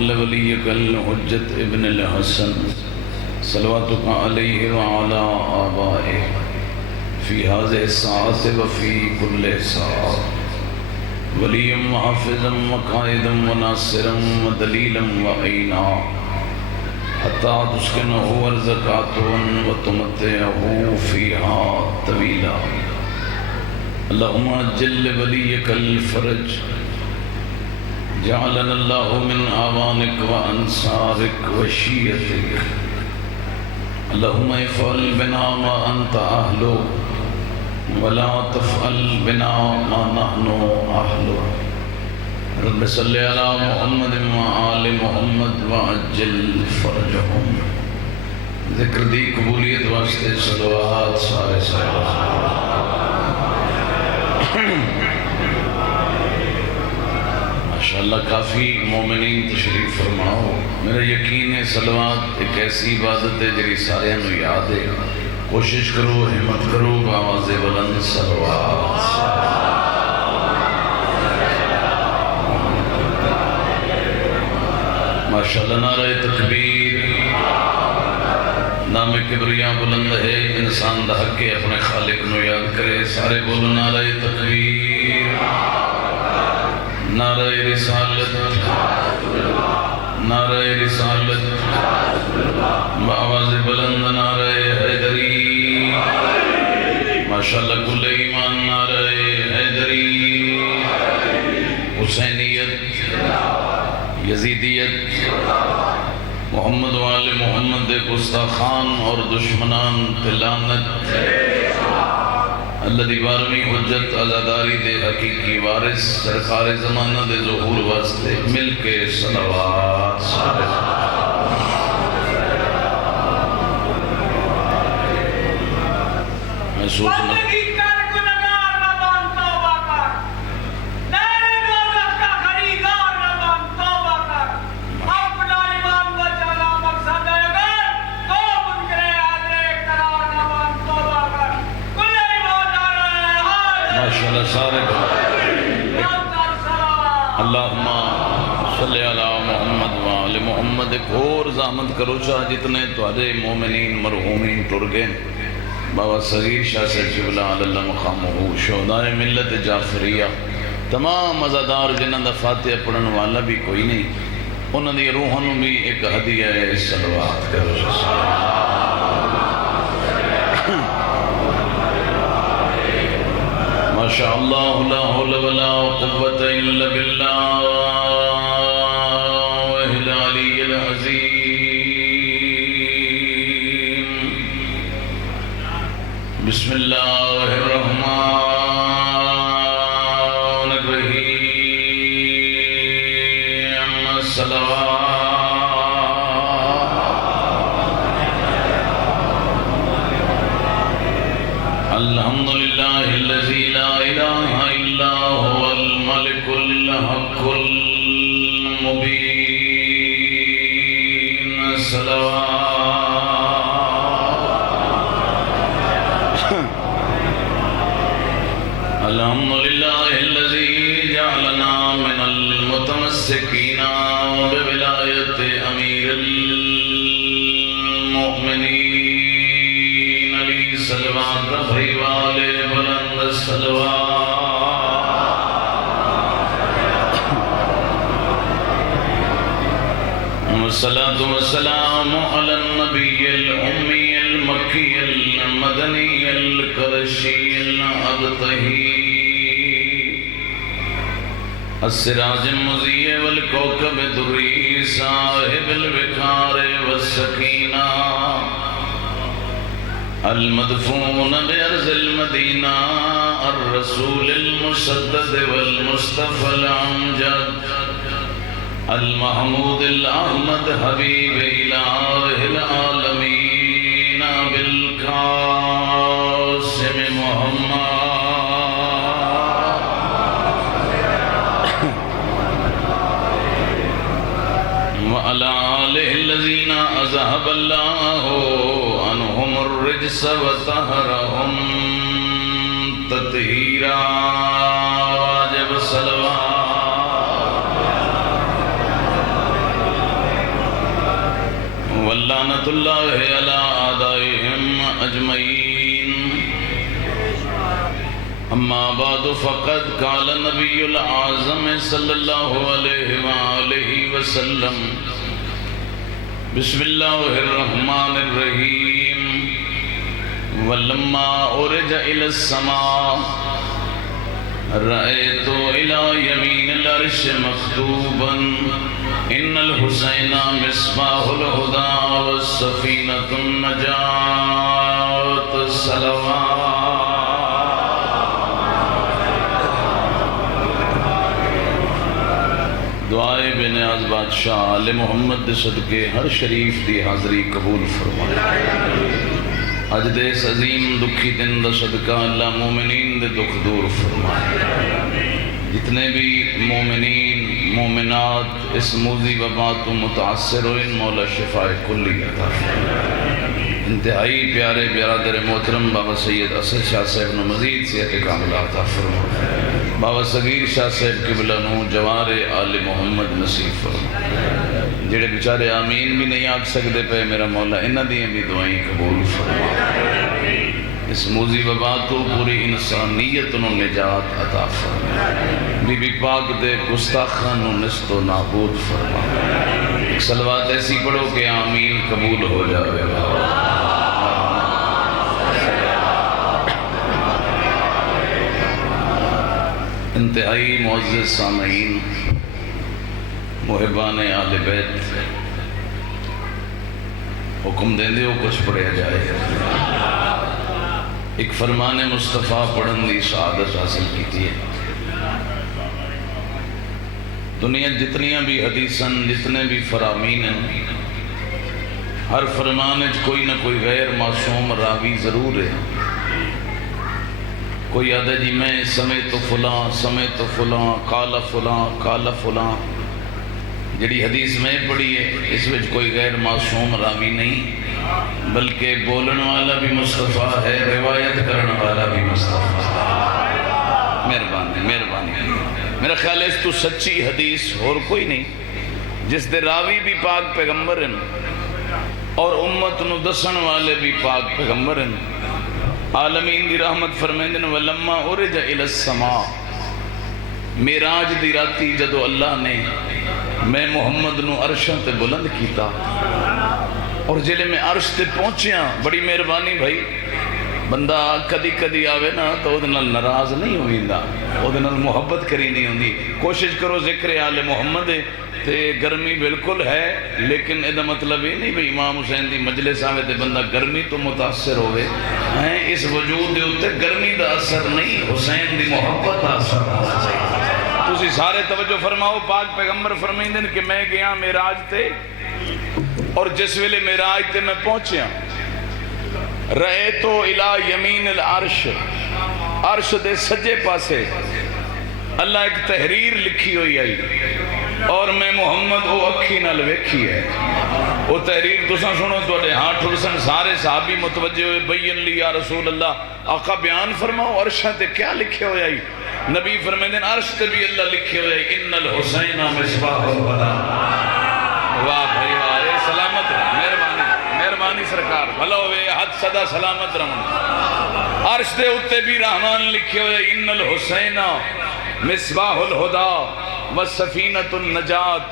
كل وليك الحجة ابن الحسن صلواتك عليه وعلى آبائه في هذه الساعة وفي كل ساعة وليا وحافظا وقائدا وناصرا ودليلا وعينا حتى تسكنه ارزقا وتمتعه فيها طويلا. اللهم اجل وليك الفرج، جعلنا الله من اعوانك وانصارك وشيعتك. اللهم افعل بنا ما انت اهله ولا تفعل بنا ما نحن اهله. رب صل على محمد وآل محمد وعجل فرجهم. ذکر دی قبولیت واسطے صلوات سارے ماشاءاللہ کافی مومنین تشریف فرماؤ. میرا یقین ہے صلوات ایک ایسی عبادت ہے جی سارے نو یاد ہے. کوشش کرو، ہمت کرو، بآواز بلند صلوات. ماشاءاللہ نعرہ تکبیر. نام کبریا بلند ہے، انسان دا حق ہے اپنے خالق نو یاد کرے. سارے بولو نعرہ تکبیر، نعرہ رسالت، نعرہ رسالت، بآواز بلند نعرہ حیدری. ماشاءاللہ کل ایمان نعرہ حیدری. حسینیت، یزیدیت، محمد وآل محمد دے گستاخان اور دشمنان تلانت. اللہ دی بارمی حجت عزاداری دے حقیقی وارث سرکار زمانہ دے ظہور واسطے مل کے صلوات سارے. محسوس نہ سارے اللہم صلی علی محمد وآل محمد. ایک اور زحمت کرو چاہ جتنے تھوڑے مومنین مرحومین ٹر گئے. بابا صغیر شاہ سے جبلہ اللہ مقامہ شہدائے ملت جعفریہ تمام عزادار جنہاں دا فاتحہ پڑھن والا بھی کوئی نہیں، انہاں دی روحوں بھی ایک ہدیہ ہے. صلوات کرو. ماشاء اللہ لا حول ولا قوة الا باللہ العلی العظیم. بسم اللہ الرحمن الرحیم. صلوات. الحمدللہ الذی لا الہ الا هو الملک الحق المبین. صلوات. الحمدللہ الذی جعلنا من المتمسکین بولایت امیر المؤمنین علی صلوات بھائی والے بلند صلوات. والصلاة والسلام على النبي الأمي المكي المدني القرشي الأبطحي السراج المضيء والكوكب الدري صاحب الوقار والسكينة المدفون بأرض المدينة الرسول المسدد والمصطفى الأمجد المحمود الأحمد حبيب إله العالمين بالقاسم محمد وعلى آله الذين أذهب الله عنهم الرجس وطهرهم تطهيرا. واجب صلوات. واللعنة الله على أعدائهم أجمعين. أما بعد فقد قال النبي الأعظم صلى الله عليه وآله وسلم: بسم الله الرحمن الرحيم. ولما أرج إلى السماء رأيت إلى يمين العرش مكتوبا: إن الحسين مصباح الهدى والسفينة النجاة. الصلوات. دعائے بے نیاز بادشاہ آل محمد دے صدقے ہر شریف دی حاضری قبول فرمائے. اج دے اس عظیم دکھی دن دا صدقہ اللہ مومنین دے دکھ دور فرمائے. جتنے بھی مومنین مومنات اس موذی وبا تو متاثر ہوئے مولا شفاء کلی عطا فرمائے. انتہائی پیارے برادر محترم بابا سید اسد شاہ صاحب نے مزید صحت کاملہ عطا فرمائے. بابا صغیر شاہ صاحب قبلہ نو جوار آل محمد نصیب فرمائے. جڑے بیچارے آمین بھی نہیں آکھ سکتے پہ میرا مولا انہاں دیاں بھی دعائیں قبول فرمائے. اس موذی وبا تو پوری انسانیت نو نجات عطا فرمائے. بی بی پاک دے گستاخاں نو نست و نابود فرمائے. ایک صلوات ایسی پڑھو کہ آمین قبول ہو جاوے. انتہائی معزز سامعین، محبان آل بیت، حکم دیں دیو کچھ پڑھیا جائے. ایک فرمان مصطفیٰ پڑھن دی سعادت حاصل کیتی ہے. دنیا جتنیاں بھی حدیثاں جتنے بھی فرامین ہیں، ہر فرمان کوئی نہ کوئی غیر معصوم راوی ضرور ہے. کوئی آدھا جی میں سمیت فلاں قال فلاں جڑی حدیث میں پڑھی ہے اس وچ کوئی غیر معصوم راوی نہیں، بلکہ بولن والا بھی مصطفیٰ ہے، روایت کرن والا بھی مصطفیٰ. مہربانی. میرا خیال ہے اس تو سچی حدیث اور کوئی نہیں جس دے راوی بھی پاک پیغمبر ہیں اور امت نو دسن والے بھی پاک پیغمبر ہیں. عالمین دی رحمت فرمیندن: ولما ارج الى السماء. معراج دی راتی جدو اللہ نے میں محمد نو عرشاں تے بلند کیتا اور جلے میں عرش تے پہنچیاں. بڑی مہربانی بھائی. بندہ کدی کدی آوے نا تو وہ نال ناراض نہیں ہوئیندہ، وہ نال محبت کری نہیں ہوندی. کوشش کرو ذکر آل محمد تے گرمی بالکل ہے، لیکن ایدہ مطلب یہ نہیں بھی امام حسین دی مجلس آوے تے بندہ گرمی تو متاثر ہوئے. اس وجود دے ہوتے گرمی دا اثر نہیں، حسین دی محبت دا اثر ہونا چاہیے. تسی سارے توجہ فرماؤ. پاک پیغمبر فرمائندن کہ میں گیا معراج تے اور جس ویلے معراج تے میں پہنچیا رأیتو الی یمین العرش. عرش دے سجے پاسے اللہ ایک تحریر لکھی ہوئی آئی اور میں محمد وہ اکھی نال ویکھی ہے. وہ تحریر تساں سنو تو ہاتھ ٹھلسن سارے صحابی متوجہ ہوئے. بین لی یا رسول اللہ، آقا بیان فرماؤ عرشاں تے کیا لکھے ہوئے آئی؟ نبی فرمیندن عرش تے بھی اللہ لکھے ہوئے آئی: ان الحسین مصباح الہدی. واہ بھائی واہ. سلامت رہا. مہربانی سرکار. بھلا ہوئے حد صدا سلامت رہا. عرش دے اتے بھی رحمان لکھے ہوئے: ان الحسین مصباح الہدی والسفینۃ النجات.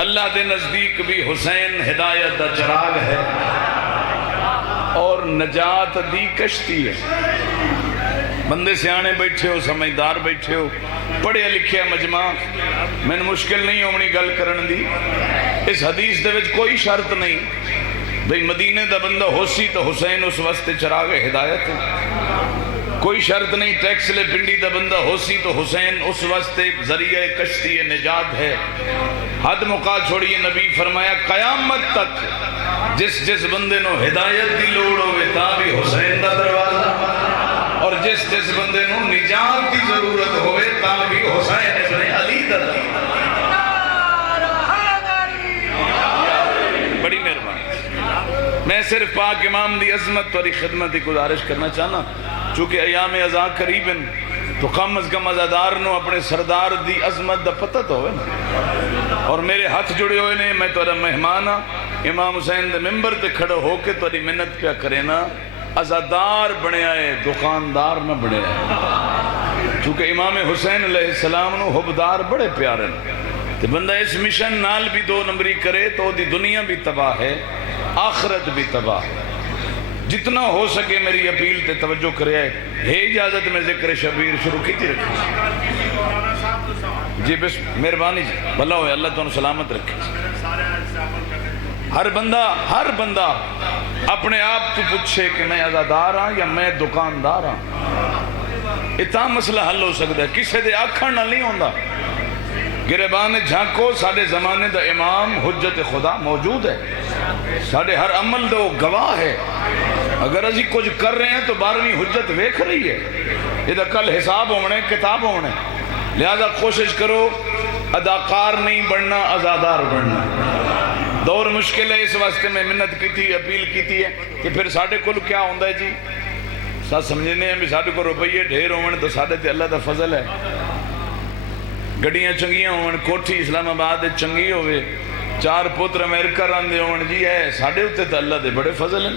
اللہ دے نزدیک بھی حسین ہدایت دا چراغ ہے اور نجات دی کشتی ہے. بندے سیانے بیٹھے ہو، سمجھدار بیٹھے ہو، پڑھے لکھے مجمع، میں مشکل نہیں ہونی گل کرن دی. اس حدیث دے وچ کوئی شرط نہیں بھئی مدینے دا بندہ ہو سی تو حسین اس واسطے چراغ ہدایت ہے. کوئی شرط نہیں ٹیکس لے پنڈی دا بندہ ہو سی تو حسین اس واسطے ذریعہ کشتی نجات ہے. حد مقا چھوڑیے. نبی فرمایا قیامت تک جس بندے نو ہدایت دی لوڑ ہوئے تا بھی حسین دا دروازہ، اور جس بندے نو نجات دی ضرورت ہوئے تا بھی حسین ابن علی دا دروازہ. بڑی مہربانی. میں صرف پاک امام دی عظمت اور خدمت کی گزارش کرنا چاہنا، چونکہ ایام ازاں قریب ہیں تو کم از کم ازادار نو اپنے سردار دی عظمت دا پتہ تو ہوئے نا. اور میرے ہاتھ جڑے ہوئے نے، میں تو مہمان ہاں امام حسین دے ممبر تے کھڑے ہو کے تاری منت پیا کرے نا عزادار بنے آئے دکاندار نہ بنے آئے چونکہ امام حسین علیہ السلام نو حبدار بڑے پیارے تے بندہ اس مشن نال بھی 2 نمبری کرے تو دی دنیا بھی تباہ ہے آخرت بھی تباہ ہے جتنا ہو سکے میری اپیل تے توجہ کرے ہے اجازت میں ذکر شبیر شروع کی تھی رکھی جی بس مہربانی جی بھلا ہوئے اللہ تو سلامت رکھے ہر بندہ اپنے آپ تو پوچھے کہ میں عزادار ہاں یا میں دکاندار ہاں اتنا مسئلہ حل ہو سکتا ہے کسے دے آکھن نہ نہیں ہوندہ گریبان جھانکو ساڑھے زمانے دا امام حجت خدا موجود ہے ساڑھے ہر عمل دو گواہ ہے اگر ازی کچھ کر رہے ہیں تو 12ویں حجت ویکھ رہی ہے یہ کل حساب ہونے کتاب ہونے لہذا کوشش کرو اداکار نہیں بننا عزادار بننا دور مشکل ہے اس واسطے میں منت کی تھی اپیل کی تھی ہے کہ پھر ساڑھے کل کیا ہوندہ ہے جی ساتھ سمجھنے ہیں بھی ساڑھے کو روپیے ڈھیر ہونے تو ساڑھے تے اللہ دا فضل ہے گڑیاں چنگیاں ہونے کوٹھی اسلام آباد چنگی ہوئے 4 پتر امریکہ راندے ہونے جی ہے ساڑھے ہوتے تو اللہ دے بڑے فضل ہیں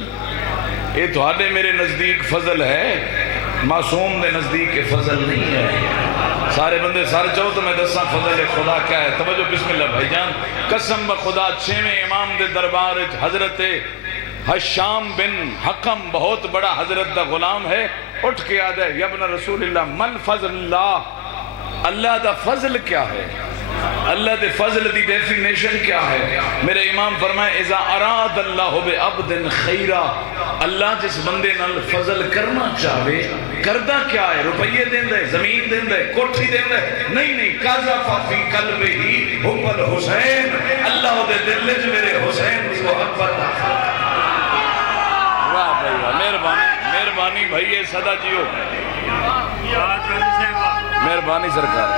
یہ تو آدھے میرے نزدیک فضل ہے معصوم دے نزدیک فضل نہیں ہے سارے بندے سارے چاہو تو میں دساں فضل خدا کیا ہے توجہ بسم اللہ بھائی جان قسم بخدا 6ویں امام دے دربار حضرت حشام بن حکم بہت بڑا حضرت دا غلام ہے اٹھ کے یاد ہے یبن رسول اللہ من فضل اللہ اللہ دا فضل کیا ہے اللہ دے فضل دی ڈیفینیشن کیا ہے میرے امام فرمائے اذا اراد اللہ بعبد خیرہ اللہ جس بندے نال فضل کرنا چاہے کردہ کیا ہے روپیے دیں دے زمین دیں دے کوٹھی دیں دے نہیں قذف فی قلبہ حب الحسین اللہ دے دل جو میرے حسین کی محبت واہ بھائی واہ مہربانی بھائی یہ صدا جیو مہربانی سرکار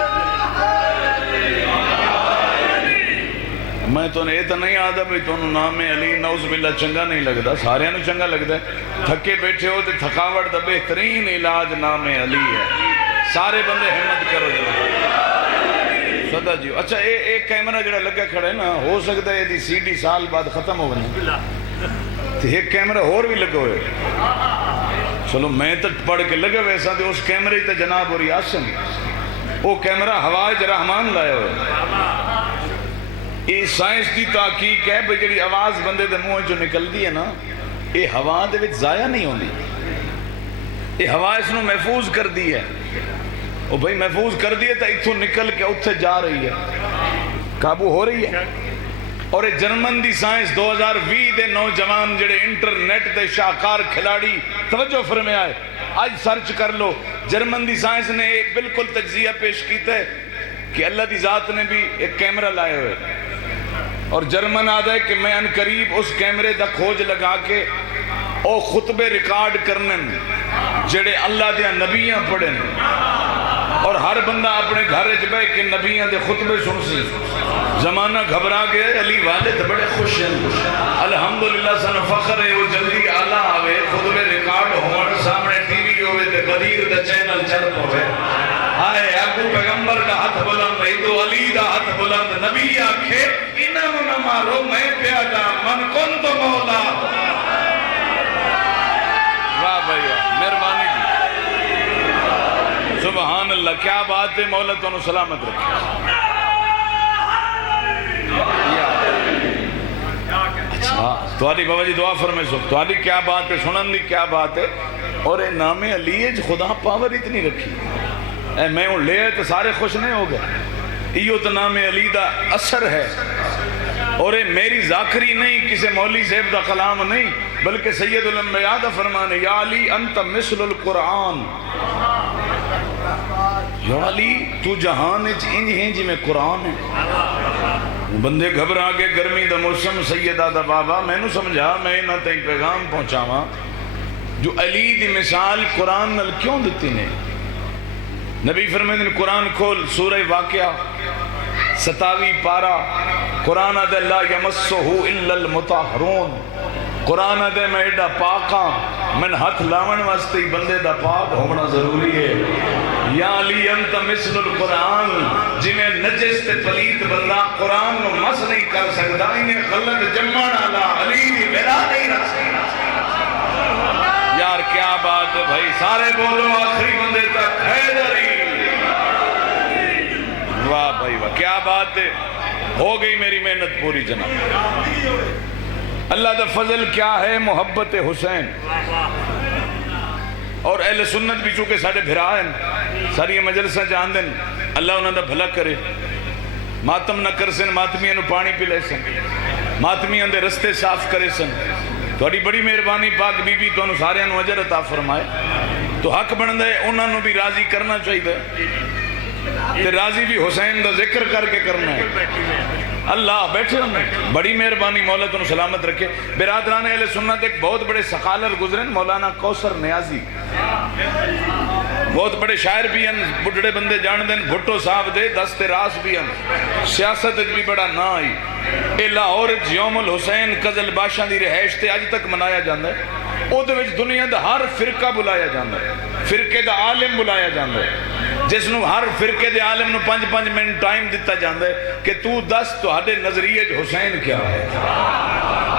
میں تو نے یہ تو نہیں آدھا بھی تو نام علی نعوذ باللہ چنگا نہیں لگتا سارے انہوں چنگا لگتا ہے تھکے بیٹھے ہو تو تھکاوٹ دا بہترین علاج نام علی ہے سارے بندے ہمت کرو جناب صدا جیو اچھا ایک کیمرہ جڑا لگا کھڑا ہے نا ہو سکتا ہے یہ سی ڈی سال بعد ختم ہو گنا تو ایک کیمرہ اور بھی لگا ہوئے چلو میں تو پڑھ کے لگا ویسا تو اس کیمرے ہی تو جناب اور یاسم وہ کیمرہ حواج رحمان لائے ہوئے یہ سائنس دی تحقیق ہے بھئی جڑی آواز بندے دے منہ جو نکل دی ہے نا یہ ہوا دے وچ ضائع نہیں ہوندی یہ ہوا اس نو محفوظ کر دی ہے وہ بھئی محفوظ کر دی ہے تو اتھو نکل کے اتھے جا رہی ہے قابو ہو رہی ہے اور یہ جرمن دی سائنس 2020 دے نوجوان جڑے انٹرنیٹ دے شاہکار کھلاڑی توجہ فرمائے آئے آج سرچ کر لو جرمن دی سائنس نے ایک بالکل تجزیہ پیش کیتا ہے کہ اللہ دی ذات نے بھی ایک کیمرہ لائے ہوئے اور جرمن آدھا ہے کہ میں ان قریب اس کیمرے دا کھوج لگا کے او خطبے ریکارڈ کرنن جڑے اللہ دیا نبیاں پڑھن اور ہر بندہ اپنے گھر جبے کہ نبیاں دے خطبے سن سی زمانہ گھبرا گئے علی والد بڑے خوش ہیں الحمدللہ سن فخر ہے وہ جلدی آلہ آوے خطبے ریکارڈ ہوئے سامنے ٹی وی ہوئے تے غدیر دا چینل چل ہوئے آئے ابو پیغمبر کا ہاتھ بلند ایدو علی دا ہاتھ بلند نبی آکھے انہوں نہ مارو میں پیادا من کن تو مولا واہ بھائی مہربانی کی سبحان اللہ کیا بات ہے مولا تو انہوں سلامت رکھے اچھا تمہاری بابا جی دعا فرمائے سو تمہاری کیا بات ہے سنن دی کیا بات ہے اور اے نام علی خدا پاور اتنی رکھی اے میں ہوں لے تو سارے خوش نہیں ہو گئے ایو تو نام علی دا اثر ہے اور اے میری ذاکری نہیں کسی مولی صاحب دا کلام نہیں بلکہ سید الانبیاء دا فرمانے یا علی انت مثل القرآن یا علی تو جہان انج ہیں جی میں قرآن ہے بندے گھبرا کے گرمی دا موسم سیدہ دا بابا میں نو سمجھا میں نہ تین پیغام پہنچاواں جو علی دی مثال قرآن نل کیوں دیتی نے نبی فرمائے قرآن کھول سورہ واقعہ 27 پارا قرآن دے لا یمسہو الا المطہرون قرآن دے میں ایڈا پاکاں من ہاتھ لاون واسطے بندے دا پاک ہونا ضروری ہے یا علی انت مثل القرآن، جنہیں نجس تے پلیت بندہ قرآن نو مس نہیں کر سکتا، انہیں غلط جمعن علا علی دی بلا نہیں رکھ سکتا۔ یار کیا بات ہے بھائی، سارے بولو آخری بندے تک حیدری۔ واہ بھائی واہ، کیا بات ہے، ہو گئی میری محنت پوری جناب۔ اللہ دا فضل کیا ہے، محبت حسین۔ اور اہل سنت بھی چونکہ ساڑھے بھرا ہیں، ساری مجلسہ جان دن، اللہ انہوں دا بھلا کرے، ماتم نہ کر سن، ماتمیاں نو پانی پی لے سن، ماتمیاں دے رستے صاف کرے سن۔ تھوڑی بڑی مہربانی پاک بی بی تو انہوں سارے انہوں اجر عطا فرمائے، تو حق بن دے انہوں نے بھی راضی کرنا چاہیے، تے راضی بھی حسین دا ذکر کر کے کرنا ہے۔ اللہ بیٹھے ہوں، بڑی مہربانی، مولا تنہوں سلامت رکھے۔ برادران اہل سنت ایک بہت بڑے سخالر گزرن، مولانا کوثر نیازی، بہت بڑے شاعر بھی ہیں، بڑھڑے بندے جان دن، بھٹو صاحب دے دست راس بھی ہیں، سیاست بھی بڑا نہ آئی۔ اے لاہور یوم الحسین قزل بادشاہ دی رہائش تے اج تک منایا جاندہ ہے، او دے وچ دنیا دا ہر فرقہ بلایا جاندہ ہے، فرقے دا عالم بلایا جاندہ ہے، جس نو ہر فرقے دے عالم نو 5-5 منٹ ٹائم دیتا جاندہ ہے کہ تو دس تو ہڈے نظریے حسین کیا ہے۔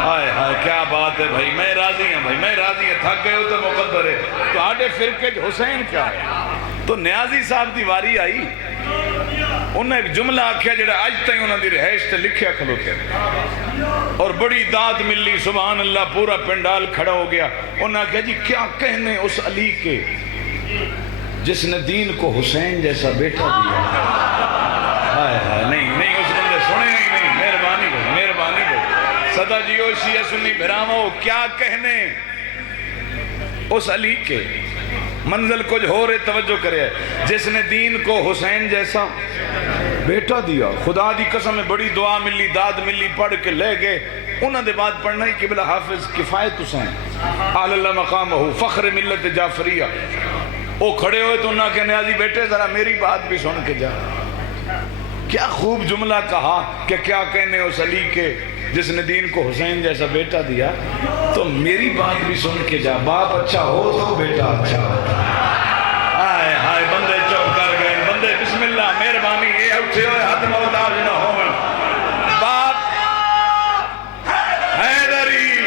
ہائے ہائے کیا بات ہے بھائی، میں راضی ہوں بھائی، میں راضی ہوں، تھک گئے ہو تو مقدر ہے، تو ہڈے فرقے حسین کیا ہے۔ تو نیازی صاحب دی واری آئی، انہیں ایک جملہ آکھیا جڑا آج تائیں انہوں دی رہائش تے لکھیا کھلوتے ہیں، اور بڑی داد ملی، سبحان اللہ، پورا پنڈال کھڑا ہو گیا۔ انہوں نے کہا جی کیا کہنے اس علی کے جس نے دین کو حسین جیسا بیٹا دیا۔ ہائے ہائے، نہیں اس بندے سنے نہیں، مہربانی بھائی، مہربانی بھائی، صدا جیو شیعہ سنی بھراؤں، کیا کہنے اس علی کے، منزل کچھ ہو رہے توجہ کرے، جس نے دین کو حسین جیسا بیٹا دیا۔ خدا دی قسم میں بڑی دعا ملی، داد ملی، پڑھ کے لے گئے۔ انہوں نے بات پڑھنا ہی قبلہ حافظ کفایت حسین اعلی اللہ مقامہ فخر ملت جعفریہ، وہ کھڑے ہوئے تو انہوں نے کہا نیازی بیٹے ذرا میری بات بھی سن کے جا۔ کیا خوب جملہ کہا کہ کیا کہنے اس علی کے جس نے دین کو حسین جیسا بیٹا دیا، تو میری بات بھی سن کے جا، باپ اچھا ہو تو بیٹا اچھا ہوتا۔ ہائے ہائے، بندے چپ کر گئے، بندے بسم اللہ مہربانی، یہ اٹھے ہوئے حد محتاج نہ ہو۔ باپ حیدری،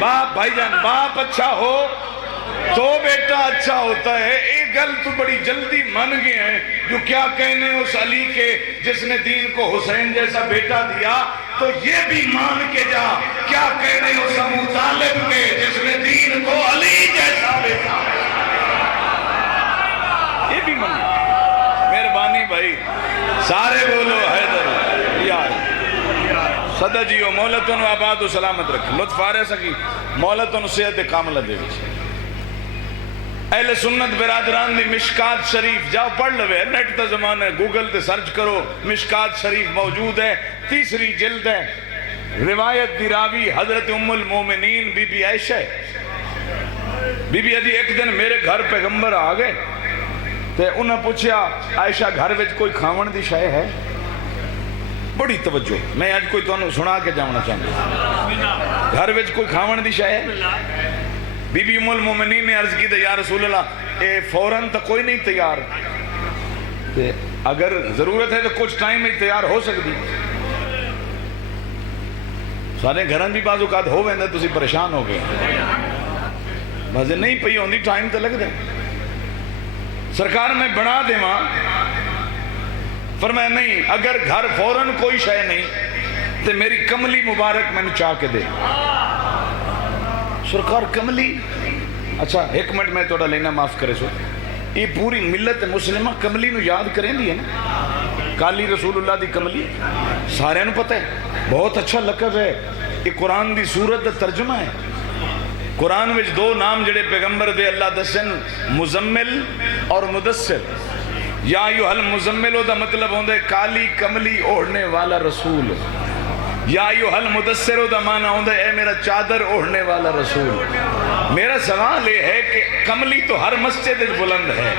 باپ بھائی جان، باپ اچھا ہو تو بیٹا اچھا ہوتا ہے۔ ایک گل تو بڑی جلدی مان گئے ہیں، جو کیا کہنے اس علی کے جس نے دین کو حسین جیسا بیٹا دیا، تو یہ بھی مان کے جا کیا کہنے اس ابو طالب کے جس نے دین کو علی جیسا بیٹا۔ یہ بھی مان، مہربانی بھائی، سارے بولو حیدر یار۔ صدا جیو، مولا تنو آباد و سلامت رکھ، لطف آ رہے سکی، مولا تنو صحت کاملہ دے وچ۔ اہل سنت برادران دی مشکات شریف جاؤ پڑھ لوے، نیٹ تا زمانہ ہے، گوگل تے سرچ کرو، مشکات شریف موجود ہے، 3 جلد ہے۔ روایت دی راوی حضرت ام المومنین بی بی عائشہ ہے۔ بی بی عدی ایک دن میرے گھر پیغمبر آگئے، تے انہاں پوچھیا عائشہ گھر وچ کوئی کھاون دی شے ہے؟ بڑی توجہ، میں آج کوئی تو انہوں سنا کے جاؤنا چاہتا، گھر وچ کوئی کھاون دی شے ہے؟ بی بی ام المومنین نے عرض کی تھا یا رسول اللہ، اے فوراں تو کوئی نہیں تیار، اگر ضرورت ہے تو کچھ ٹائم میں تیار ہو سکتی۔ سارے گھران بھی بعض اوقات ہو ویندے تسی پریشان ہو گئے، مزے نہیں پئی ہوندی، ٹائم تو لگ دے۔ سرکار میں بنا دے ماں، فرمایا نہیں، اگر گھر فوراں کوئی شے نہیں تو میری کملی مبارک میں نے چاہ کے دے۔ سرکار کملی، اچھا ایک منٹ میں توڑا لینا معاف کرے سو، یہ پوری ملت مسلمہ کملی نو یاد کریں دی ہے نا، کالی رسول اللہ دی کملی سارے نو پتہ ہے، بہت اچھا لقب ہے، یہ قرآن دی سورت دا ترجمہ ہے۔ قرآن وچ 2 نام جڑے پیغمبر دے اللہ دسن، مزمل اور مدثر۔ یا ایھا المزمل دا مطلب ہوندے کالی کملی اوڑھنے والا رسول، یا ایھا المدثر دا معنی ہوندے اے میرا چادر اوڑھنے والا رسول۔ میرا سوال یہ ہے کہ کملی تو ہر مسجد بلند ہے،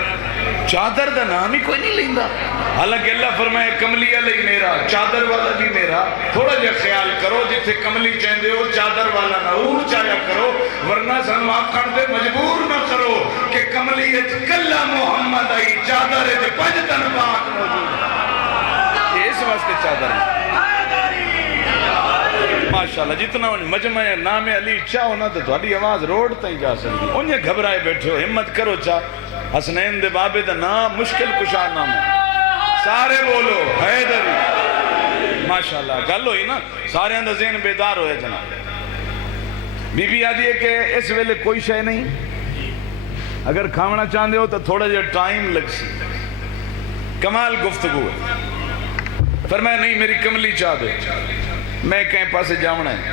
چادر دا نام ہی کوئی نہیں لیندا، حالانکہ اللہ فرمائے کملی علی میرا، چادر والا بھی میرا۔ تھوڑا جا خیال کرو، جتھے کملی چاہندے ہو چادر والا نہ چاہیا کرو، ورنہ سن آکھن دے مجبور نہ کرو کہ کملی کملی کلا محمد آئی چادر پنج تن پاک موجود ہے اس واسطے چادر ہے ماشاءاللہ جتنا مجمع نام علی چاہو نا تو تھوڑی آواز روڈ تائیں جا سکتی انہیں گھبرائے بیٹھے ہو ہمت کرو چاہ حسنین دے بابے دا نام مشکل کشا نام ہے سارے بولو حیدری ماشاءاللہ گل ہوئی نا سارے اندر ذہن بیدار ہوئے جناب بی بی آدھی ہے کہ اس ویلے کوئی شے نہیں اگر کھاونا چاہتے ہو تو تھوڑا جا ٹائم لگ سی کمال گفتگو ہے فرمایا نہیں میری کملی چاہ دے میں کہیں پاسے جاونا ہے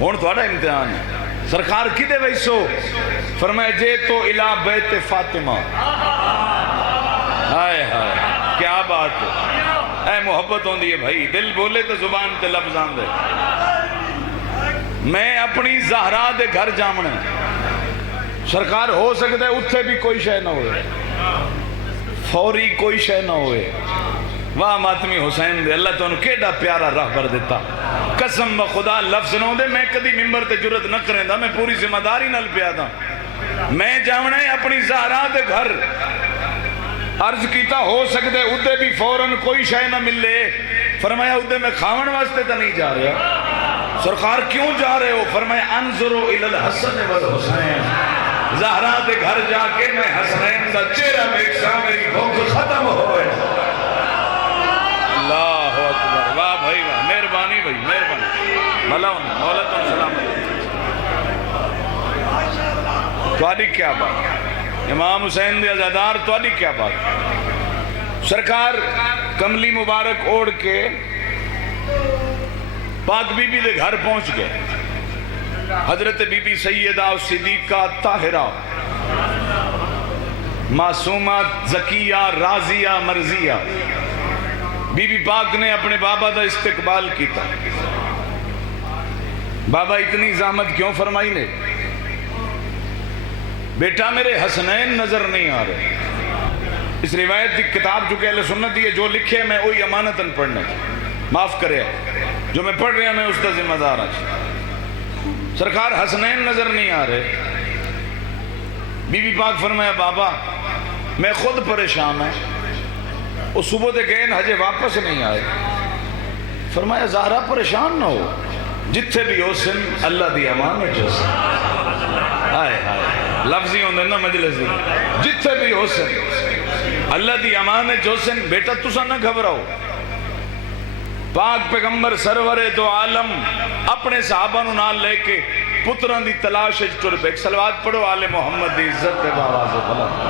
ہون تھوڑا امتحان ہے سرکار کی دے ویسو فرمایا جے تو الہ بیت فاطمہ ہائے ہائے کیا بات ہے اے محبت ہوندی ہے بھائی دل بولے تو زبان تے لفظ آن دے میں اپنی زہرا دے گھر جامنا ہے سرکار ہو سکتا ہے اتھے بھی کوئی شے نہ ہوئے فوری کوئی شے نہ ہوئے واہ ماتمی حسین دے اللہ تو انہوں کیڑا پیارا رہبر دیتا قسم بخدا لفظ نہ دے میں کدی ممبر تے جرت نہ کریں دا میں پوری ذمہ داری نہ لپیا دا میں جامنا ہے اپنی زہرا دے گھر عرض کیتا ہو سکتے ادھے بھی فوراً کوئی شے نہ ملے فرمایا ادھے میں کھاون واسطے تو نہیں جا رہا سرکار کیوں جا رہے ہو فرمایا انظروا الی الحسن والحسین زہرا دے گھر جا کے میں حسنین دا چہرہ دیکھا میری بھوک ختم ہوئے اللہ اکبر واہ بھائی واہ مہربانی بھائی مہربانی ملاؤن مولتن سلامت تواڈی کیا بات امام حسین دے عزادار تواڈی کیا بات سرکار کملی مبارک اوڑ کے پاک بی بی دے گھر پہنچ گئے حضرت بی بی سیدہ صدیقہ طاہرہ معصومہ زکیہ راضیہ مرضیہ بی بی پاک نے اپنے بابا دا استقبال کیتا بابا اتنی زحمت کیوں فرمائی نے بیٹا میرے حسنین نظر نہیں آ رہے اس روایت کی کتاب چکے اہل سنت یہ جو لکھے میں وہی امانتاً پڑھنے معاف کرے جو میں پڑھ رہا میں اس کا ذمہ دار آج سرکار حسنین نظر نہیں آ رہے بی بی پاک فرمایا بابا میں خود پریشان ہوں وہ صبح دے گئے حجے واپس نہیں آئے فرمایا زہرا پریشان نہ ہو جتھے بھی ہو سن اللہ دی امانت جو سن آئے آئے لفظی ہوندے نا مجلس دی جتھے بھی ہو سن اللہ دی امانت جو سن بیٹا تسا نہ گھبراؤ پاک پیغمبر سرور دو عالم اپنے صحابہ نو نال لے کے پتران دی تلاش ٹر پہ ایک صلوات پڑھو آل محمد دی عزت دے بآواز بلند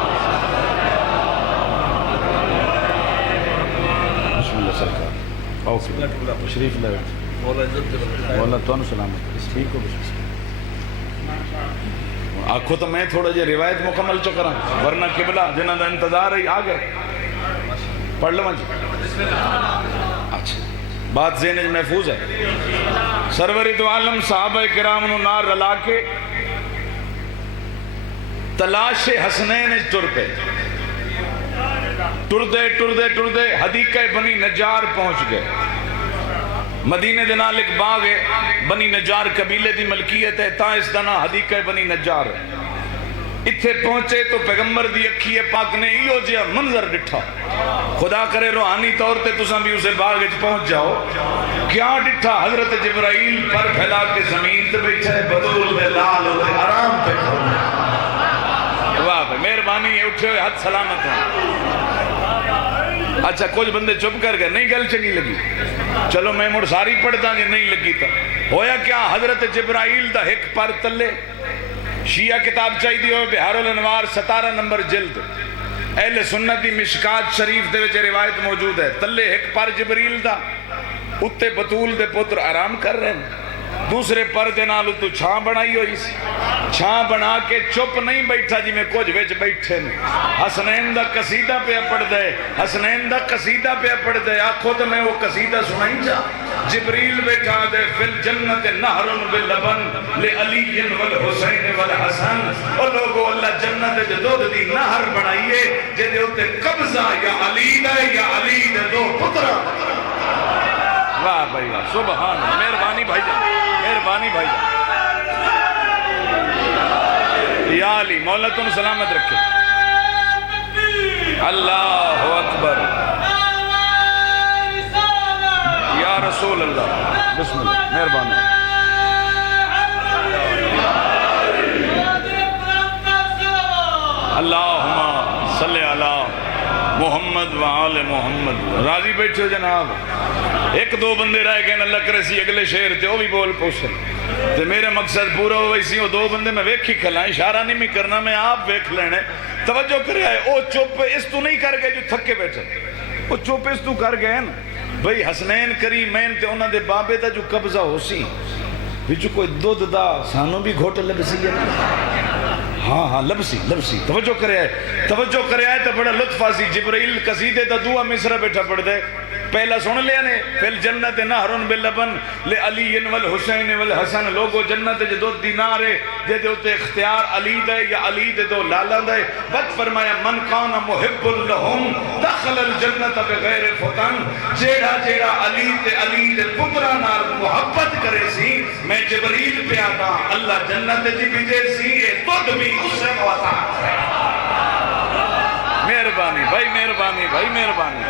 بسم اللہ سرکار شریف لے مولا تونو سلامت ٹھیک ہو آنکھو تو میں تھوڑا جے روایت مکمل چکرا ورنہ قبلہ جنہ دا انتظار ہے آگئے پڑھ لوں جی اچھا بات ذہن محفوظ ہے سرور دو عالم صحابہ کرام نو نار رلا کے تلاش حسنین ٹر پہ ٹر دے حدیقہ بنی نجار پہنچ گئے مدینے دے نال ایک باغ ہے بنی نجار قبیلے دی ملکیت ہے تا اس دنا حدیقہ بنی نجار ہے اتھے پہنچے تو پیغمبر دی اکھی پاک نے ایو جیا منظر ڈٹھا خدا کرے روحانی طور تے تساں بھی اسے باغ وچ پہنچ جاؤ کیا ڈٹھا حضرت جبرائیل پر پھیلا کے زمین تے بیٹھا ہے بدول دے لال تے آرام پہ واہ مہربانی ہے اٹھے ہوئے ہاتھ سلامت ہیں اچھا کچھ بندے چپ کر گئے نہیں گل چنگی لگی چلو میں مڑ ساری پڑھتا جی نہیں لگی تا ہویا کیا حضرت جبرائیل دا ایک پر تلے شیعہ کتاب چاہی دی ہوئے بہار الانوار 17 نمبر جلد اہل سنت دی مشکات شریف دے وچ روایت موجود ہے تلے ایک پر جبریل دا اتے بطول دے پتر آرام کر رہے ہیں دوسرے پر دے نالو تو چھاں بنائی ہوئی چھاں بنا کے چپ نہیں بیٹھا جی میں کچھ ویچ بیٹھے نہیں حسنین دا قصیدہ پہ پڑھ دے حسنین دا قصیدہ پہ پڑھ دے آنکھو تو میں وہ قصیدہ سنائی جا جبریل بیٹھا دے فی الجنت نہر باللبن لعلی والحسین والحسن اور لوگو اللہ جنت جدود دی نہر بنائیے جدے ہوتے قبضہ یا علی دا یا علی دے دو پترہ واہ بھائی واہ سبحان اللہ مہربانی بھائی جان مہربانی بھائی جان یا علی مولا تم سلامت رکھے. اللہ اکبر یا رسول اللہ. بسم اللہ مہربانی. اللہم صلی علی محمد و آل محمد. راضی بیٹھو جناب. ایک دو بندے رہ گئے اللہ کرے سی اگلے شہر تے وہ بھی بول پوچھن تے میرے مقصد پورا ہو ویسی. وہ دو بندے میں ویکھی کھلا اشارہ نہیں میں کرنا, میں آپ ویکھ لینے. توجہ کرے آئے او چپ اس تو نہیں کر گئے جو تھکے بیٹھے. وہ چپ اس تو کر گئے نا بھئی حسنین کریمین تے انہاں دے بابے دا جو قبضہ ہو سی وچ کوئی دودھ دا سانو بھی گھوٹ لبسی ہے. ہاں لبسی. توجہ کرے آئے تو بڑا لطف آسی. جبرائیل قصیدے دا دعا مصرع بیٹھا پڑھ دے. پہلا سن لیا نے فی الجنت نہرن باللبن لعلی والحسین والحسن. لوگو جنت جو دو دینارے دے دے ہوتے اختیار علی دے یا علی دے دو لالا دے. وقت فرمایا من کان محب لہم دخل الجنت بغیر فتن. جیڑا علی دے پترا نال محبت کرے سی میں جبریل پہ آتا اللہ جنت جی بھیجے سی اے تد بھی اس سے وطا. مہربانی بھائی مہربانی.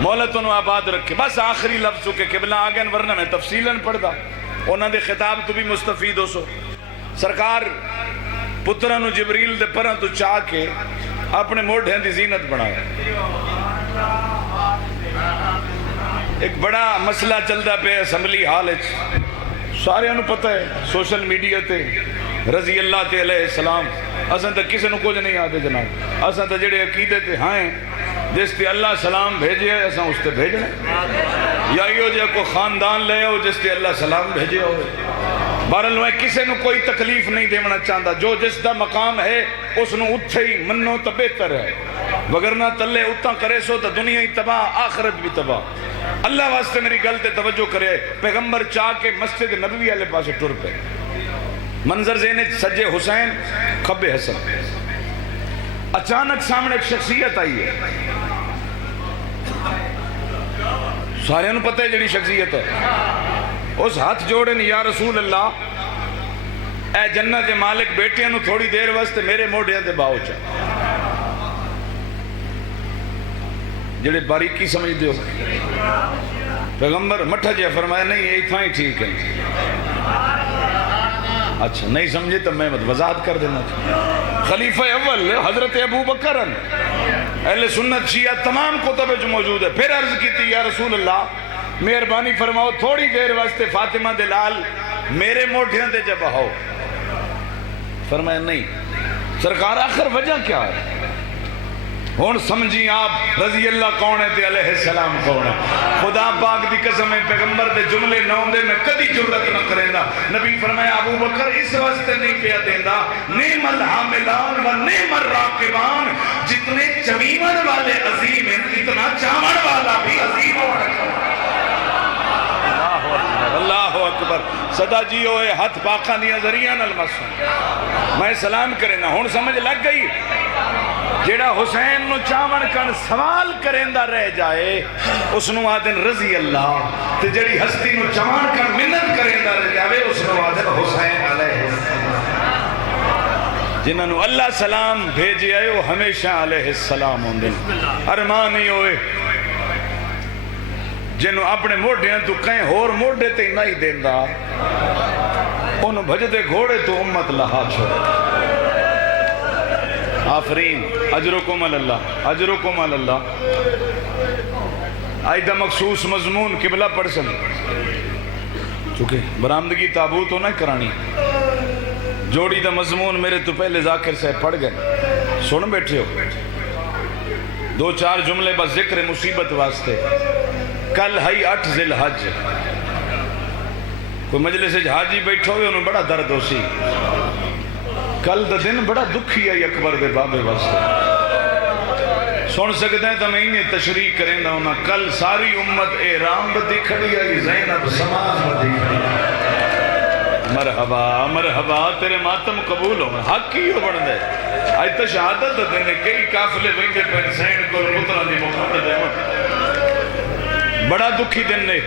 مولا تنو آباد رکھے. بس آخری لفظ چکے قبلہ آگئے ورنہ میں تفصیلاً پڑھ دا. انہاں دے خطاب تو بھی مستفید ہو سو. سرکار پترانو جبریل دے پران تو چاہ کے اپنے موڑھیں دی زینت بنایا. ایک بڑا مسئلہ چلدا پہ اسمبلی ہال ہے, سارے انہوں پتہ ہے سوشل میڈیا تے رضی اللہ تے علیہ السلام. اساں تے کسے نو کچھ نہیں آتے جناب. اساں تے جڑے عقیدے تے ہائیں جس تے اللہ سلام بھیجے ہے اساں اس تے بھیجنا. یا یہ جو کو خاندان لے ہو جس تے اللہ سلام بھیجے ہو. بہرحال میں کسے نو کوئی تکلیف نہیں دینا چاہتا. جو جس دا مقام ہے اس نو اتھے ہی منو تو بہتر ہے, وگرنہ تلے اتنا کرے سو تو دنیا ہی تباہ آخرت بھی تباہ. اللہ واسطے میری گل تے توجہ کرے. پیغمبر چاہ کے مسجد نبوی والے پاسے ٹر پہ. منظر ذہن سجے حسین کھبے حسن. اچانک سامنے ایک شخصیت آئی ہے. سارے انہوں پتہ ہے جڑی شخصیت ہے. اس ہاتھ جوڑے نے یا رسول اللہ اے جنت مالک بیٹے انہوں تھوڑی دیر واسطے میرے موڑے دے باؤ چاہ. جڑے باریکی سمجھ دے ہو پیغمبر مٹھا جی فرمایا نہیں یہ تھا ہی ٹھیک ہے. اچھا نہیں سمجھے تو میں وضاحت کر دینا. خلیفہ اول حضرت ابو بکر اہل سنت شیعہ تمام کتب جو موجود ہے. پھر عرض کی تھی یا رسول اللہ مہربانی فرماؤ تھوڑی دیر واسطے فاطمہ دلال میرے موڑھیاں دے جب آؤ. فرمایا نہیں. سرکار آخر وجہ کیا ہے؟ ہون سمجھی آپ رضی اللہ کون ہے تے علیہ السلام کون ہے. خدا پاک دی قسم ہے پیغمبر دے جملے نون دے میں کدی جرت نہ کریں دا. نبی فرمایا ابو بکر اس واسطے نہیں پیا دیندہ نعم الحاملان و نعم الراقبان. جتنے چمیمن والے عظیم ہیں اتنا چامن والا بھی عظیم ہو رکھا. اللہ اکبر. صدا جی ہوئے ہاتھ پاکاں دیا ذریعہ نلمسوں میں سلام کریں نا. ہون سمجھ لگ گئی جیڑا حسین نو چاون کن سوال کریں دا رہ جائے اس نو آدن رضی اللہ. تے جیڑی ہستی نو چاون کن منت کریں دا رہ جائے اس نو آدن حسین علیہ السلام. جنہاں نو اللہ سلام بھیجے آئے وہ ہمیشہ علیہ السلام ہوں دن. ارمانی ہوئے جنہوں اپنے موڑھیاں تو کہیں اور موڑھے تے نہیں دیندہ انہوں بھجدے گھوڑے تو امت لہا چھوڑے. آفرین اجرکم اللہ اجرکم اللہ. آئیدہ مخصوص مضمون قبلہ پڑھ سکتے چونکہ برآمدگی تابوت ہو نہ کرانی. جوڑی دا مضمون میرے تو پہلے ذاکر سے پڑھ گئے سن بیٹھے ہو. دو چار جملے بس ذکر مصیبت واسطے. کل ہی 8 ذی الحج کوئی مجلس حاجی بیٹھو ہوئے انہوں بڑا درد ہو سی. کل دا دن بڑا دکھی ہے اکبر دے بابے واسطے. سن سکتے ہیں تو میں انہیں تشریح کریں دا ہونا. کل ساری امت احرام بدی کھڑی ہے زینب سمان بدی کھڑی ہے. مرحبا مرحبا تیرے ماتم قبول ہوں. حق کی ہو بڑھ دے. آج تو شہادت دے کئی قافلے ویندے پہن سین کو پتران دی مقابل دے. بڑا دکھی دن نے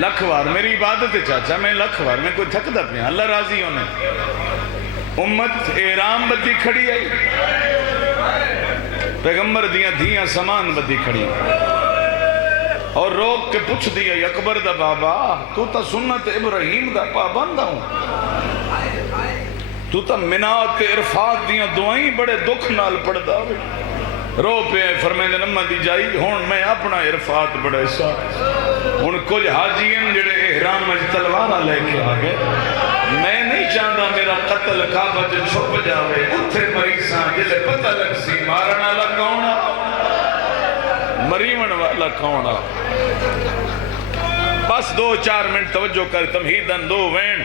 لکھ وار میری عبادت ہے چاچا، میں لکھ وار میں کوئی تھک دا پیا، اللہ راضی ہونے امت احرام بدی کھڑی آئی، پیغمبر دیاں دھیاں سامان بدی کھڑی اور روک کے پوچھ دیا اکبر دا بابا تو تا سنت ابراہیم دا پابند ہوں، تو تا منات عرفات دیاں دعائیں بڑے دکھ نال پڑھ دا رو پہ فرمائے نمہ دی جائی ہون میں اپنا عرفات بڑے سا ہون کچھ حاجین جڑے احرام میں تلوارہ لے کے آگے، میں نہیں چاہتا میرا قتل کعبہ جو چھپ جاوے اتھے مریساں جلے پتہ لگ سی مارنا لکھونا مریون والا کھونا۔ بس 2-4 منٹ توجہ کر تمہیدن دو وین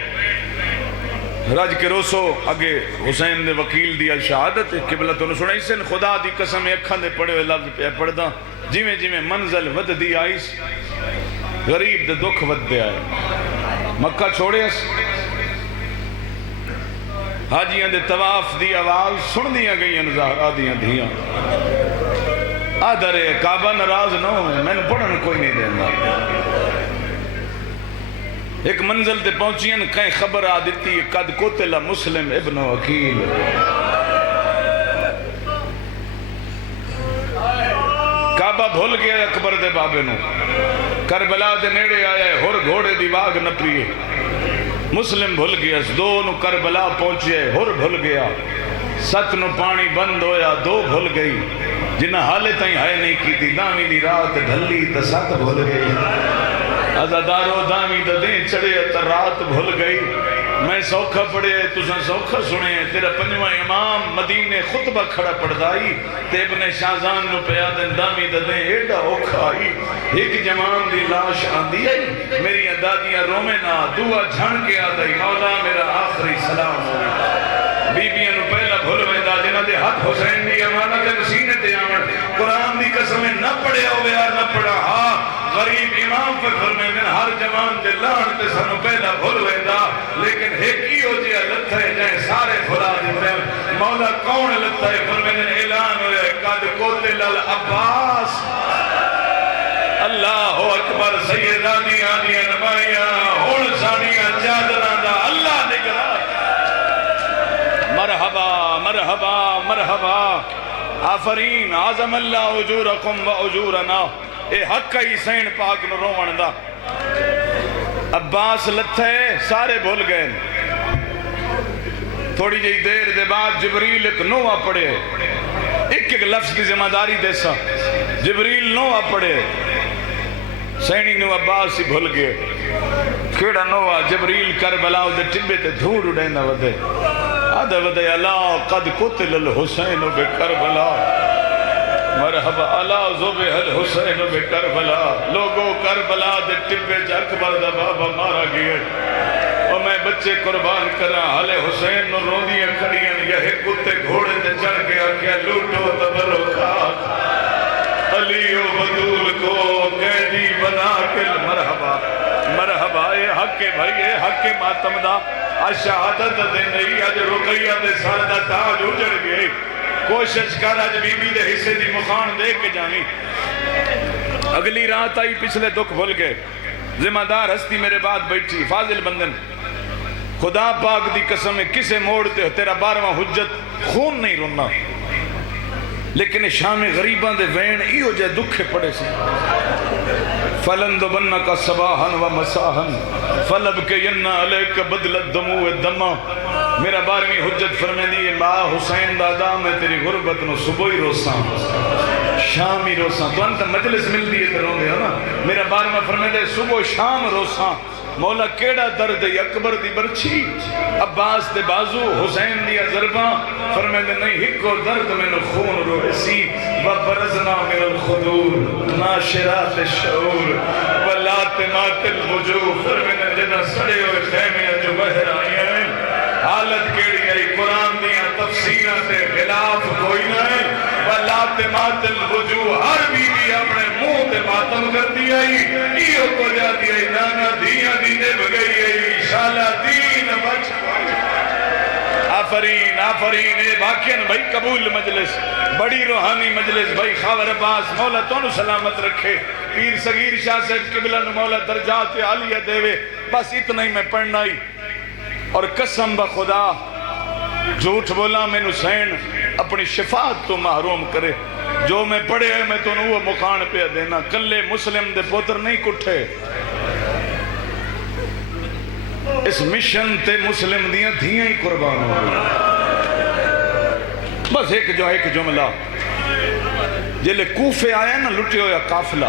رج کے روسو اگے حسین دے وکیل دیا شہادت قبلہ تو نے سنائی سن خدا دی قسم اکھاں دے پڑھے ہوئے لفظ پہ پڑھ دا جیویں جیویں منزل ود دی آئیس غریب دے دکھ ود دے آئے مکہ چھوڑے اس حاجیاں دے طواف دی آواز سن دیا گئی انزہرہ دیاں دھیاں آدھر کعبہ ناراض نہ ہوئے میں نے پڑھن کوئی نہیں دینا ایک منزل تے پہنچین کہیں خبر آدتی قد قتل مسلم ابن وکیل کعبہ بھول گیا اکبر دے بابے نو کربلا دے نیڑے آیا ہے ہر گھوڑے دی واگ نہ پریے مسلم بھول گیا دو نو کربلا پہنچے ہر بھول گیا ست نو پانی بند ہویا دو بھول گئی جنہ حالے تائیں ہائے نہیں کی تھی دامی دی رات ڈھلی تا ست بھول گئی ازادارو دامی دا دیں چڑے تا رات بھول گئی میں سوکھا پڑے تُساں سوکھا سنے تیرا پنجوہ امام مدینے خطبہ کھڑا پڑ دائی تے ابن شاہزان نو پیادن دامی دا دیں ایڈا اوکھا آئی ایک جمان دی لاش آندی آئی میری دادیاں رومنا دعا جھن کے آدائی مولا میرا آخری سلام ہوئی بی بیاں نو پہلا بھول میں دا جنہ دے حق حسین دی امانت مسینے تے آمن قرآن دی قسمیں نہ پڑے ہوئے نہ پڑا ہاں غریب امام پر فرمائے ہر جوان دے لان تے سنو پہلا بھول ویندہ لیکن ایک ہی ہو جیا لتھا ہے جائیں سارے بھلا دیتے ہیں مولا کون لتھا ہے فرمائے اعلان ہوئے قد قتل العباس اللہ اکبر سیدانی آدیاں نمائیاں ہون سانیاں چادران دا اللہ نگرہ مرحبا مرحبا مرحبا آفرین آزم اللہ اجورکم و اجورنا اے حق ہی سین پاک نو روان دا عباس لتھے سارے بھول گئے تھوڑی جی دیر دے بعد جبریل ایک نوہ پڑے ایک لفظ کی ذمہ داری دے سا جبریل نوہ پڑے سینی نو عباس ہی بھول گئے کیڑا نوہ جبریل کربلا دے ٹبے تے دھوڑ اڑینا ودے آدھے ودے اللہ قد قتل الحسین بے کربلا مرحبا اللہ زبہ الحسین بے کربلا لوگوں کربلا دے ٹبے جا اکبر دا بابا مارا گئے اور میں بچے قربان کرا حالے حسین نو روندیاں کھڑیاں یہ کتے گھوڑے تے چڑھ گیا کیا لوٹو تبرو خاک علی و بدول کو قیدی بنا کے مرحبا مرحبا اے حق بھائی اے حق ماتم دا شہادت دے نہیں آج رقیہ دے سر دا تاج اجڑ گئے کوشش کر آج بی بی دے حصے دی مخان دے کے جانی اگلی رات آئی پچھلے دکھ بھول گئے ذمہ دار ہستی میرے بعد بیٹھی فاضل بندن خدا پاک دی قسم کسے موڑتے ہو تیرا 12واں حجت خون نہیں رونا لیکن شام غریبان دے وین ایو جے دکھے پڑے سی فَلَنْدُ بَنَّكَ صَبَاحًا وَمَسَاحًا فَلَبْكَيَنَّ عَلَيْكَ بَدْلَ الدَّمُوِ الدَّمَّ میرا 12ویں حجت فرمیدی ہے ماں حسین دادا میں تیری غربت نو صبحی روساں شامی روساں تو انتا مجلس مل دیئے تے روندے ہو نا میرا 12واں فرمیدے صبح شام روساں مولا کیڑا درد ہے اکبر دی برچی عباس دے بازو حسین دیا ضرباں فرمیدے نہیں ہکو درد میں نو خون رویسی وَبَرَزْنَا مِنَ الْخُدُورِ ناشرات الشعور وَلَاتِمَاتِ الْوُجُوب فرمیدے جنہ سڑے ہوئے خیمیاں جو بہر آئی ہیں حالت کیڑی ہے قرآن دیا تفسیرات خلاف کوئی نہیں وَلَاتِمَاتِ الْوُجُوب ہر بی بی اپنے منہ دے ماتم کر دیا ایو کو جا دیا نانا دیا دینے بگئی شالا دین بچ آفرین آفرین اے باقین بھائی قبول مجلس بڑی روحانی مجلس بھائی خاور عباس مولا تو سلامت رکھے پیر صغیر شاہ صاحب قبلہ مولا درجات عالیہ دے، بس اتنا ہی میں پڑھنا ہی۔ اور قسم بخدا جھوٹ بولا میں حسین اپنی شفاعت تو محروم کرے، جو میں پڑھے ہیں میں تو وہ مکان پہ دینا، کلے مسلم دے پوتر نہیں کٹھے، اس مشن تے مسلم دیاں دھیاں ہی قربان ہو گئی۔ بس ایک جملہ جلے کوفے آیا نا لٹے ہویا قافلہ،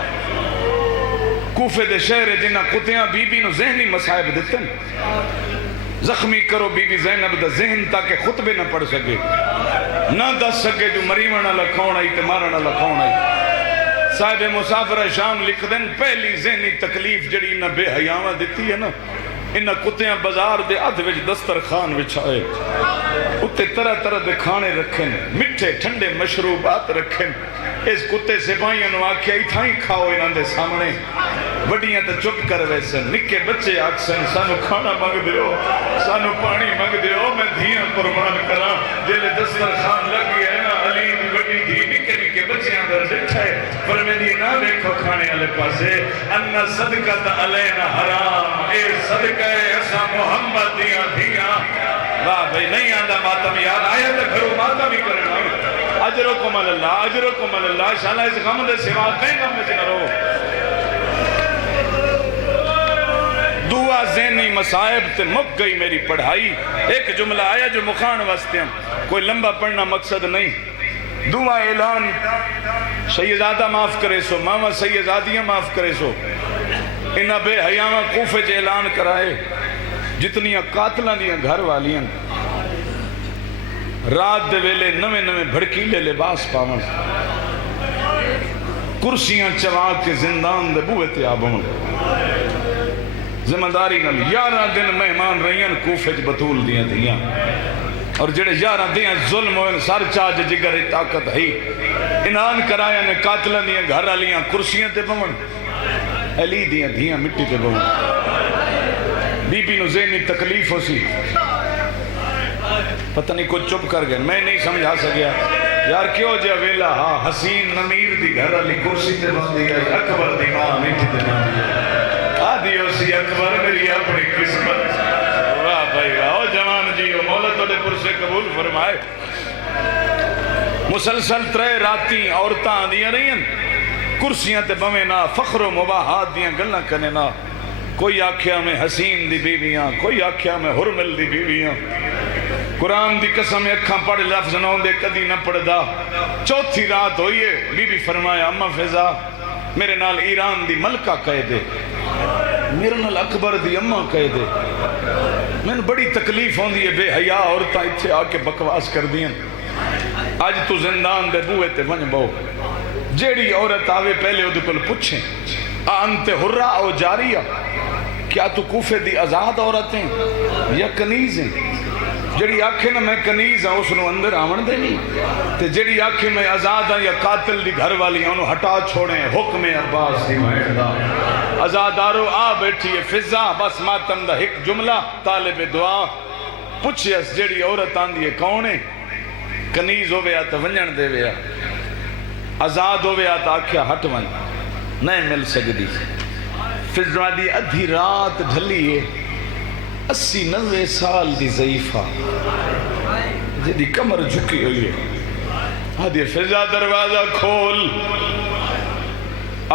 کوفے دے شہر جنہ کتیاں بی بی نو ذہنی مسائب دیتے زخمی کرو بی بی زینب دا ذہن تاکہ خطبے نہ پڑھ سکے، نہ دس سکے جو مریمانہ لکھاؤن آئی تمارانہ لکھاؤن آئی۔ صاحب مسافر شام لکھ دیں پہلی ذہنی تکلیف جڑی انہ بے حیاوہ دیتی ہے نا، انہ کتیاں بازار دے ادھ وچ دسترخوان وچھائے، اتے طرح طرح دے کھانے رکھیں، مٹھے ٹھنڈے مشروبات رکھیں، اس کتے سپاہیاں نو آکھیا اتھائی کھاؤ انہاں دے سامنے، بڑیاں تے چپ کر ویسن، نکے بچے آکسن سانو کھانا مانگ دیو، سانو پانی مانگ دیو، میں دھیاں قربان کراں، جلے دسترخوان لگ گیا ہے نا، علی دی بڑی دھی نکے نکے بچے اندر بیٹھے، فرمیندی نہ دیکھو کھانے والے پاسے، ان صدقۃ علینا حرام، اے صدقہ ایسا محمد دیاں دھیاں۔ واہ بھئی نہیں آندہ ماتم یاد آیا تو گھروں ماتم ہی کرنا، اجرکم اللہ اجرکم اللہ، شاءاللہ اس غم دے سوا کہیں غم میں نہ رہو۔ دعا ذہنی مسائب تے مک گئی میری پڑھائی، ایک جملہ آیا جو مخان واسطے ہیں، کوئی لمبا پڑھنا مقصد نہیں۔ دعا اعلان سیدادہ معاف کرے سو، ماما سیدادیاں معاف کرے سو، انہا بے حیامہ کوفے چے اعلان کرائے، جتنیاں قاتلہ دیاں گھر والیاں رات دے ویلے نوے نوے بھڑکیلے لباس پاون، کرسیاں چوا کے زندان دے بوئے تے آبون، ذمہ داری نال 11 دن مہمان رہیاں کوفے چ بطول دیاں دیاں، اور جڑے 11 دیاں ظلم ہوئے سر چاج جگر طاقت ہے، انعان کرایا نے قاتلہ دیاں گھر والیاں کرسیاں تے پون، علی دیاں دیاں مٹی تے پون، بی بی نو ذہنی تکلیف ہو سی، پتہ نہیں کچھ چپ کر گئے، میں نہیں سمجھا سکیا یار کیوں جا ویلا، ہاں حسین نمیر دی گھر علی کرسی تے باندھی گئی، اکبر دی ماں مٹی تے باندھی گئی، آدھی ہو سی اکبر میری اپنی قسمت۔ واہ بھائی واہ، او جوان جی او مولا توڑے پر سے قبول فرمائے۔ مسلسل 3 راتی عورتاں آدھیاں رہی ہیں، کرسیاں تے بویں نہ، فخر و مباحات دیاں گلنا کرنے نہ، کوئی آکھیا میں حسین دی بیویاں، کوئی آکھیا میں حرمل دی بیویاں، قرآن دی قسم اکھاں پڑھ لفظ نہ ہوندے کدی نہ پڑھ دا۔ چوتھی رات ہوئیے بی بی فرمایا اماں فضا میرے نال ایران دی ملکہ کہے دے، میرے نال اکبر دی اماں کہے دے، میں نے بڑی تکلیف ہوندی ہے بے حیاء عورتاں اتھے آکے بکواس کر دیں، آج تو زندان دے بوئے تے ونج بہو، جیڑی عورت آوے پہلے وہ دکل پوچھیں انت حرہ او جاریہ، کیا تو کوفے دی آزاد عورتیں یا کنیز ہیں؟ جڑی آکھے نا میں کنیز ہوں اس نے اندر آمن دے نہیں، تے جڑی آکھے میں آزاد ہوں یا قاتل دی گھر والی انہوں ہٹا چھوڑیں، حکم عباس دی مہر دا، آزادارو آ بیٹھی ہے فضا، بس ماتم دا ایک جملہ طالب دعا پوچھے اس جڑی عورت آن دیئے کونے، کنیز ہو گیا تو ونجن دے گیا، آزاد ہو گیا تو آکھیا ہٹ ون نہیں مل سکتی، فضا دی ادھی رات ڈھلی ہے، 80-90 سال دی ضعیفہ جدی کمر جھکی ہوئی ہے، آدھی فضا دروازہ کھول،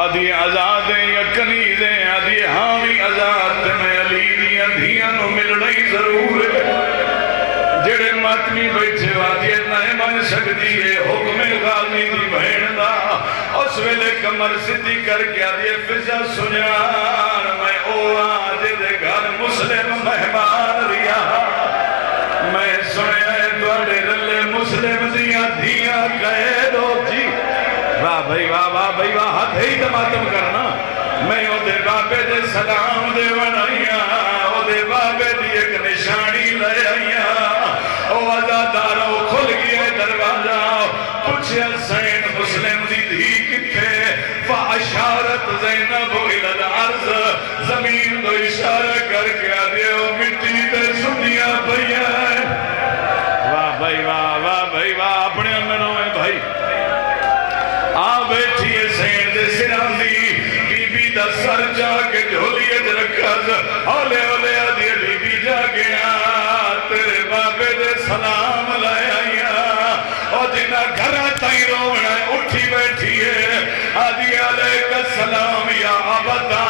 آدھی آزاد ہیں یا کنیز ہیں، آدھی ہامی آزاد میں علی دیا دھیاں نو مل رہی ضرور ہے، جڑے ماتمی بیٹھے وادی نہیں من سکتی ہے، حکم غازی دی بہن دا، اس ویلے کمر سدھی کر کے آدھی فضا سنیان میں او آج دے گھر مسلم مہمان ریا، میں سنیا ہے دوڑے رلے مسلم دیا دھیاں کہے دو جی، واہ بھائی واہ واہ بھائی واہ، ہاتھ ہی دماتم کرنا، میں او دے بابے دے سلام دے ونائیاں، او دے بابے دی ایک نشانی لے آئیاں، او وزادارو کھل گیا دروازہ، پوچھے حسین مسلم دی دھی کتے، فاشارت زینب الى الارض، زمین دو اشارہ کر کے آدھے او مٹی دے سنیاں بھائیاں، واہ بھائی واہ بھائی واہ، اپنے امنوں میں بھائی آ بیٹھی ہے سین دے سران دی، سر جا کے جھولیے رکھا ہولے ہولے آدھی بی بی جا گیا تیرے بابے دے سلام لے آئیا اور جنہ گھرہ تائی رونا اٹھی بیٹھی ہے آدھی علیک السلام یا عبدہ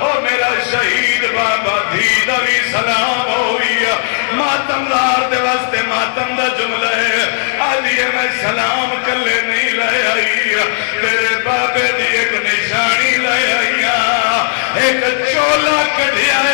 اور میرا شہید بابا دھیدہ بھی سلام ہوئی ماتم دار دے واسطے ماتم دا جملہ ہے آدھی میں سلام کلے نہیں لے آئی تیرے بابے دی ایک نشانی لے آئی ایک چولا کڑھیا